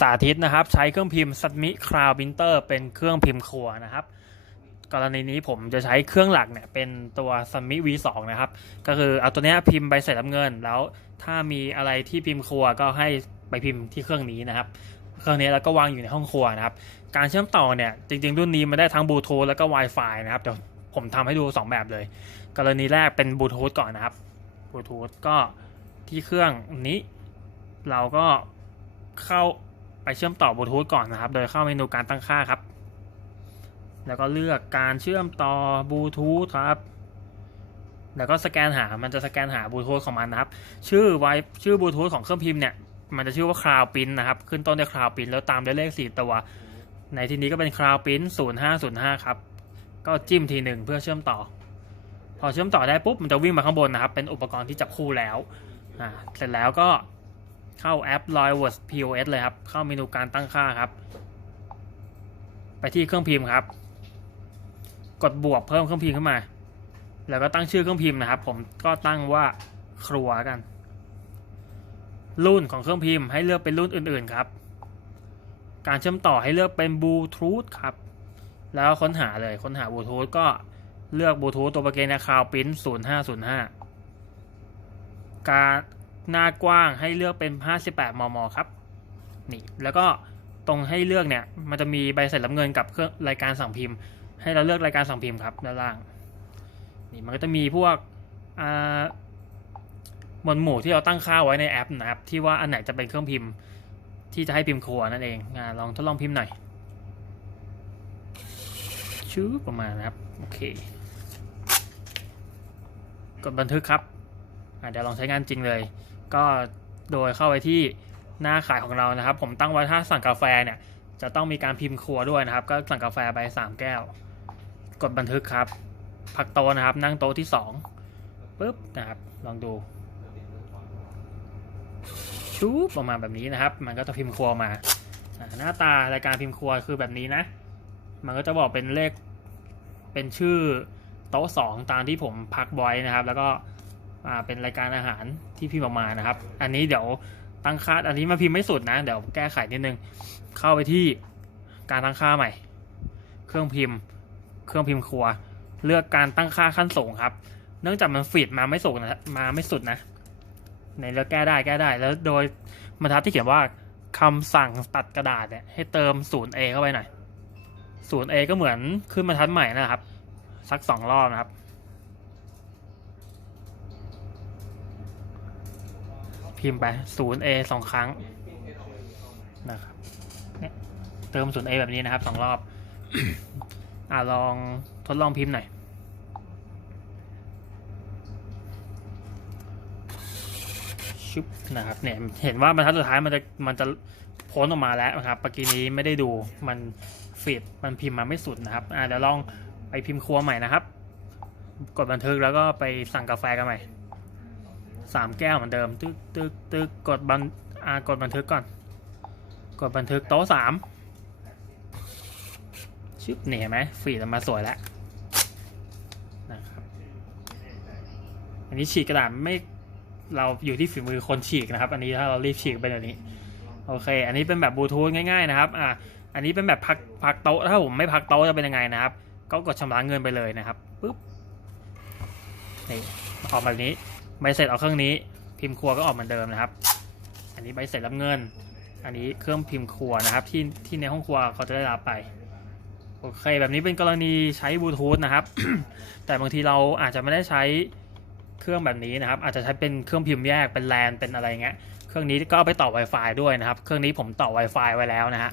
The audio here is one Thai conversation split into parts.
สาธิตนะครับ ใช้เครื่องพิมพ์สัตมิคราวพิมเตอร์เป็นเครื่องพิมพ์ครัวนะครับ กรณีนี้ผมจะใช้เครื่องหลักเนี่ยเป็นตัวสัมมิ V2 นะครับ ก็คือเอาตัวเนี้ยพิมพ์ใบเสร็จรับเงิน แล้วถ้ามีอะไรที่พิมพ์ครัวก็ให้ไปพิมพ์ที่เครื่องนี้นะครับ เครื่องนี้แล้วก็วางอยู่ในห้องครัวนะครับ การเชื่อมต่อเนี่ยจริงๆรุ่นนี้มันได้ทั้งบลูทูธแล้วก็ Wi-Fi นะครับเดี๋ยวผมทำให้ดู 2 แบบเลย กรณีแรกเป็นบลูทูธก่อนนะครับบลูทูธก็ที่เครื่องนี้เราก็เข้า ไปเชื่อมต่อบลูทูธก่อนนะครับ โดยเข้าเมนูการตั้งค่าครับ แล้วก็เลือกการเชื่อมต่อบลูทูธครับ แล้วก็สแกนหา มันจะสแกนหาบลูทูธของมันนะครับ ชื่อไว้ชื่อบลูทูธของเครื่องพิมพ์เนี่ย มันจะชื่อว่า Cloud Print นะครับ ขึ้นต้นด้วย Cloud Print แล้วตามด้วยเลข4ตัว ในที่นี้ก็เป็น Cloud Print 0505 ครับ ก็จิ้มทีหนึ่งเพื่อเชื่อมต่อ พอเชื่อมต่อได้ปุ๊บ มันจะวิ่งมาข้างบนนะครับ เป็นอุปกรณ์ที่จับคู่แล้ว อ่า เสร็จแล้วก็ เข้าแอป l o y w o r d POS เลยครับ เข้าเมนูการตั้งค่าครับ ไปที่เครื่องพิมพ์ครับ กดบวกเพิ่มเครื่องพิมพ์ขึ้นมา แล้วก็ตั้งชื่อเครื่องพิมพ์นะครับ ผมก็ตั้งว่าครัวกัน รุ่นของเครื่องพิมพ์ให้เลือกเป็นรุ่นอื่นๆครับ การเชื่อมต่อให้เลือกเป็นบลูทูธครับ แล้วค้นหาเลยค้นหาบลูทูธก็เลือกบลูทูธตัวประเกนคาวปิ้น0505 การ หน้ากว้างให้เลือกเป็น 58 มม ครับ นี่ แล้วก็ตรงให้เลือกเนี่ย มันจะมีใบเสร็จรับเงินกับเครื่องรายการสั่งพิมพ์ ให้เราเลือกรายการสั่งพิมพ์ครับด้านล่าง นี่ มันก็จะมีพวกอ่าหมวดหมู่ที่เราตั้งค่าไว้ในแอปนะครับ ที่ว่าอันไหนจะเป็นเครื่องพิมพ์ที่จะให้พิมพ์ครัวนั่นเองอลองทดลองพิมพ์หน่อยชื่อประมาณนะครับ โอเค กดบันทึกครับเดี๋ยวลองใช้งานจริงเลย ก็โดยเข้าไปที่หน้าขายของเรานะครับ ผมตั้งไว้ถ้าสั่งกาแฟเนี่ยจะต้องมีการพิมพ์ครัวด้วยนะครับ ก็สั่งกาแฟไป 3 แก้ว กดบันทึกครับ พักโต๊ะนะครับ นั่งโต๊ะที่2ปุ๊บนะครับ ลองดูชูบออกมาแบบนี้นะครับ มันก็จะพิมพ์ครัวมา หน้าตารายการพิมพ์ครัวคือแบบนี้นะ มันก็จะบอกเป็นเลข เป็นชื่อโต๊ะสองตามที่ผมพักไว้นะครับ แล้วก็ เป็นรายการอาหารที่พิมพ์ออกมานะครับ อันนี้เดี๋ยวตั้งค่าอันนี้มาพิมพ์ไม่สุดนะ เดี๋ยวแก้ไขนิดนึง เข้าไปที่การตั้งค่าใหม่ เครื่องพิมพ์ เครื่องพิมพ์ครัว เลือกการตั้งค่าขั้นสูงครับ เนื่องจากมันฟีดมาไม่สุดนะมาไม่สุดนะ ในเลือกแก้ได้แก้ได้ แล้วโดยบรรทัดที่เขียนว่าคำสั่งตัดกระดาษเนี่ยให้เติม 0A เข้าไปหน่อย 0A ก็เหมือนขึ้นบรรทัดใหม่นะครับ สักสองรอบนะครับ พิมพ์ไป 0A สองครั้งนะครับเนี่ยเติม 0A แบบนี้นะครับสองรอบ อ่าลองทดลองพิมพ์หน่อยชุบนะครับเนี่ยเห็นว่าบรรทัดสุดท้ายมันจะมันจะโพ้นออกมาแล้วนะครับเมื่อกี้นี้ไม่ได้ดูมันฟีดมันพิมพ์มาไม่สุดนะครับอ่าเดี๋ยวลองไปพิมพ์ครัวใหม่นะครับ กดบันทึกแล้วก็ไปสั่งกาแฟกันใหม่ สามแก้วเหมือนเดิม ตึกตึกตึกกดบันอ่ากดบันทึกก่อน กดบันทึกโต๊ะสามชึบเนี่ยเห็นไหมฟีดออกมาสวยแล้วนะครับอันนี้ฉีกกระดาษไม่เราอยู่ที่ฝีมือคนฉีกนะครับ อันนี้ถ้าเรารีบฉีกไปแบบนี้โอเค อันนี้เป็นแบบบลูทูธง่ายๆนะครับอ่าอันนี้เป็นแบบพักพักโต๊ะถ้าผมไม่พักโต๊ะจะเป็นยังไงนะครับ ก็กดชำระเงินไปเลยนะครับปุ๊บนี่ออกมาแบบนี้ ใบเสร็จเอาเครื่องนี้ พิมพ์ครัวก็ออกเหมือนเดิมนะครับ อันนี้ใบเสร็จรับเงิน อันนี้เครื่องพิมพ์ครัวนะครับ ที่ที่ในห้องครัวเขาจะได้รับไปโอเค แบบนี้เป็นกรณีใช้บลูทูธนะครับ แต่บางทีเราอาจจะไม่ได้ใช้เครื่องแบบนี้นะครับ อาจจะใช้เป็นเครื่องพิมพ์แยกเป็นแลนเป็นอะไรเงี้ย เครื่องนี้ก็เอาไปต่อ Wi-Fi ด้วยนะครับ เครื่องนี้ผมต่อ Wi-Fi ไว้แล้วนะฮะ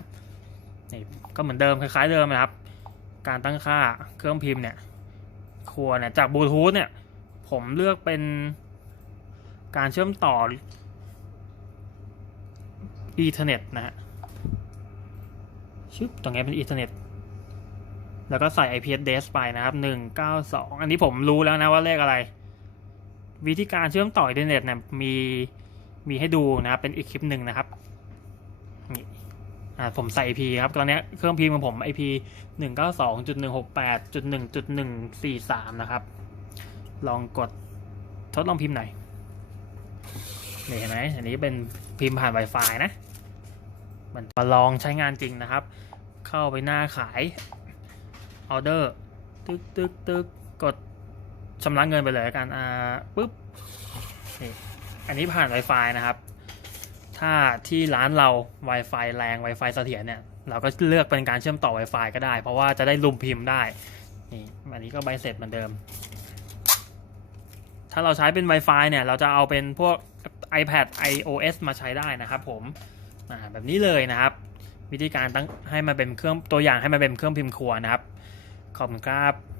นี่ก็เหมือนเดิมคล้ายๆเดิมนะครับ การตั้งค่าเครื่องพิมพ์เนี่ยครัวเนี่ยจากบลูทูธเนี่ยผมเลือกเป็น การเชื่อมต่อ Ethernet นะฮะชึบตรงนี้เป็น Ethernet แล้วก็ใส่ IP address ไปนะครับ 192 อันนี้ผมรู้แล้วนะว่าเลขอะไร วิธีการเชื่อมต่ออินเทอร์เน็ตเนี่ยมีมีให้ดูนะครับ เป็นอีกคลิปหนึ่งนะครับนี่อ่าผมใส่ IP ครับ ตอนนี้เครื่องพิมพ์ของผม IP หนึ่งเก้าสองจุดหนึ่งหกแปดจุดหนึ่งจุดหนึ่งสี่สามนะครับ ลองกดทดลองพิมพ์หน่อย นี่เห็นไหมอันนี้เป็นพิมพ์ผ่าน Wi-Fi นะ มันมาลองใช้งานจริงนะครับ เข้าไปหน้าขายออเดอร์ตึกตึกตึกกดชำระเงินไปเลยกันอ่าปุ๊บนี่อันนี้ผ่าน Wi-Fi นะครับ ถ้าที่ร้านเรา Wi-Fi แรง Wi-Fi เสถียรเนี่ย เราก็เลือกเป็นการเชื่อมต่อ Wi-Fi ก็ได้ เพราะว่าจะได้ลุมพิมพ์ได้ นี่ อันนี้ก็ใบเสร็จเหมือนเดิม ถ้าเราใช้เป็น Wi-Fi เนี่ย เราจะเอาเป็นพวก iPad iOS มาใช้ได้นะครับผมอ่าแบบนี้เลยนะครับ วิธีการตั้งให้มาเป็นเครื่องตัวอย่างให้มาเป็นเครื่องพิมพ์ครัวนะครับ ขอบคุณครับ